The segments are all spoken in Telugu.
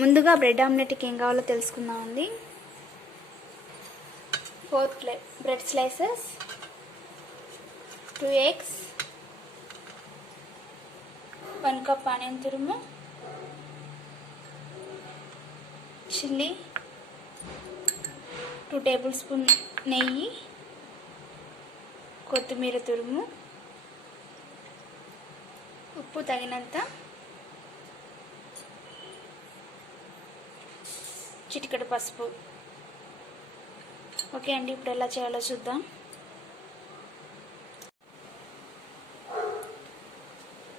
ముందుగా బ్రెడ్ ఆమ్లెట్కి ఏం కావాలో తెలుసుకుందామండి. 4 bread slices, 2 eggs, 1 cup onion తురుము, చిల్లీ, 2 టేబుల్ స్పూన్ నెయ్యి, కొత్తిమీర తురుము, ఉప్పు తగినంత, చిటికెడు పసుపు. ఓకే అండి, ఇప్పుడు ఎలా చేయాలో చూద్దాం.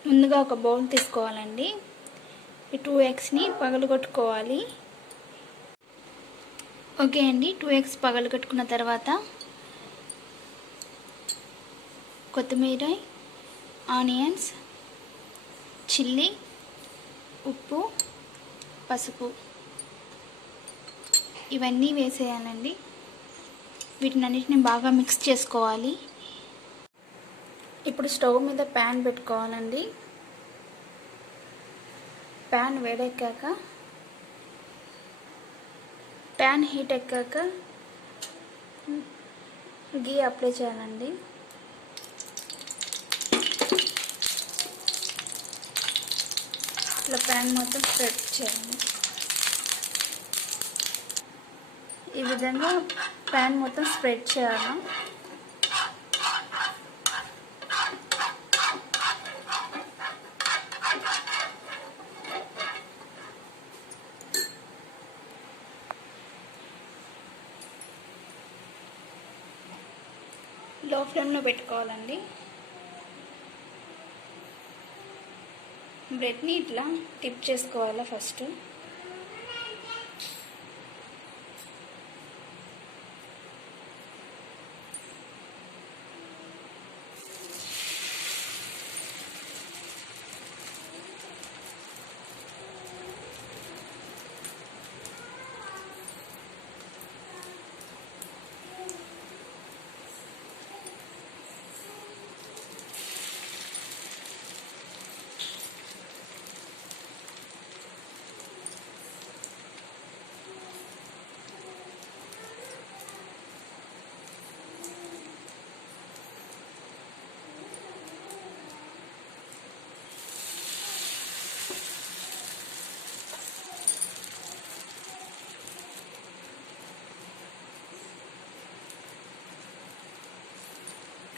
ముందుగా ఒక బౌల్ తీసుకోవాలండి. ఈ 2 ఎగ్స్ని పగలగొట్టుకోవాలి. ఓకే అండి, 2 ఎగ్స్ పగలగొట్టుకున్న తర్వాత కొత్తిమీర, ఆనియన్స్, చిల్లీ, ఉప్పు, పసుపు ఇవన్నీ వేసేయాలండి. వీటినన్నిటిని బాగా మిక్స్ చేసుకోవాలి. ఇప్పుడు స్టవ్ మీద ప్యాన్ పెట్టుకోవాలండి. ప్యాన్ వేడెక్కాక, ప్యాన్ హీట్ ఎక్కాక గీ అప్లై చేయాలండి. ఇట్లా ప్యాన్ మొత్తం స్ప్రెడ్ చేయాలి. ఈ విధంగా ప్యాన్ మొత్తం స్ప్రెడ్ చేయాలి. లో ఫ్లేమ్లో పెట్టుకోవాలండి. బ్రెడ్ని ఇట్లా టిప్ చేసుకోవాలి ఫస్ట్.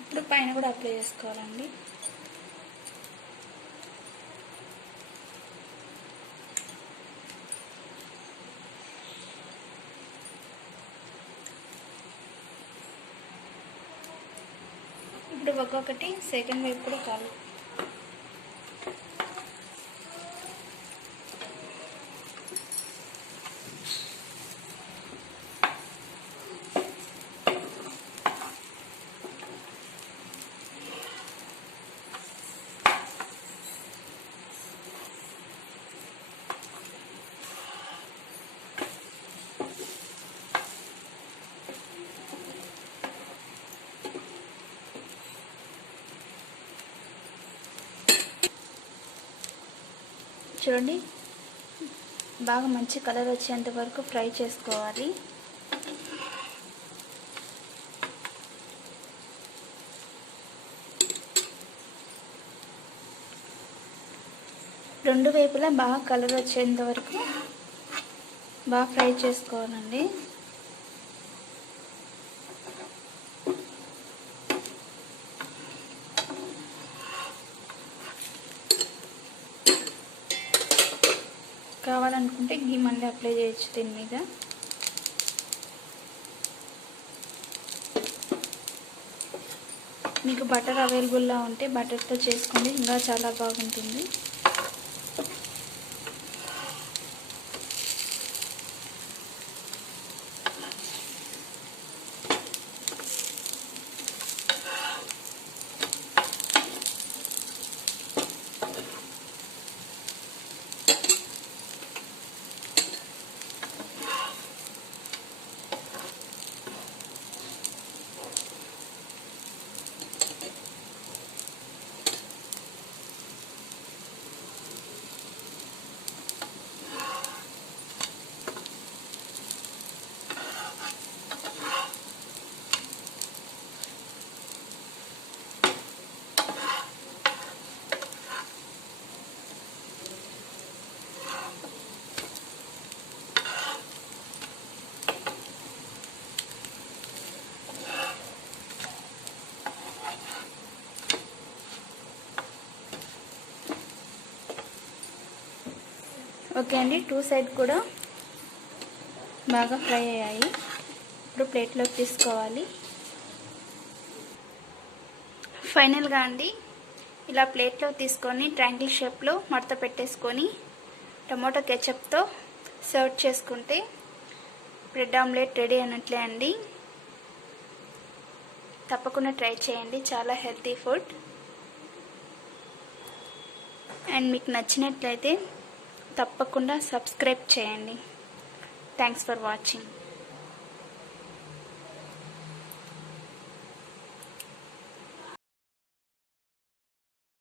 ఇప్పుడు పైన కూడా అప్లై చేసుకోవాలండి. ఇప్పుడు ఒక్కొక్కటి సెకండ్ వైపు కూడా కాదు. చూడండి, బాగా మంచి కలర్ వచ్చేంత వరకు ఫ్రై చేసుకోవాలి. రెండు వైపులా బాగా కలర్ వచ్చేంత వరకు బాగా ఫ్రై చేసుకోవాలండి. కావాలనుకుంటే గీ మళ్ళీ అప్లై చేయొచ్చు దీని మీద. మీకు బటర్ అవైలబుల్గా ఉంటే బటర్తో చేసుకోండి, ఇంకా చాలా బాగుంటుంది. ఓకే అండి, 2 సైడ్ కూడా బాగా ఫ్రై అయ్యాయి. ఇప్పుడు ప్లేట్లోకి తీసుకోవాలి. ఫైనల్గా అండి ఇలా ప్లేట్లో తీసుకొని ట్రయాంగిల్ షేప్లో మడత పెట్టేసుకొని టమాటో కెచప్తో సర్వ్ చేసుకుంటే బ్రెడ్ ఆమ్లెట్ రెడీ అన్నట్లే అండి. తప్పకుండా ట్రై చేయండి, చాలా హెల్తీ ఫుడ్. అండ్ మీకు నచ్చినట్లయితే తప్పకుండా సబ్స్క్రైబ్ చేయండి. Thanks for watching.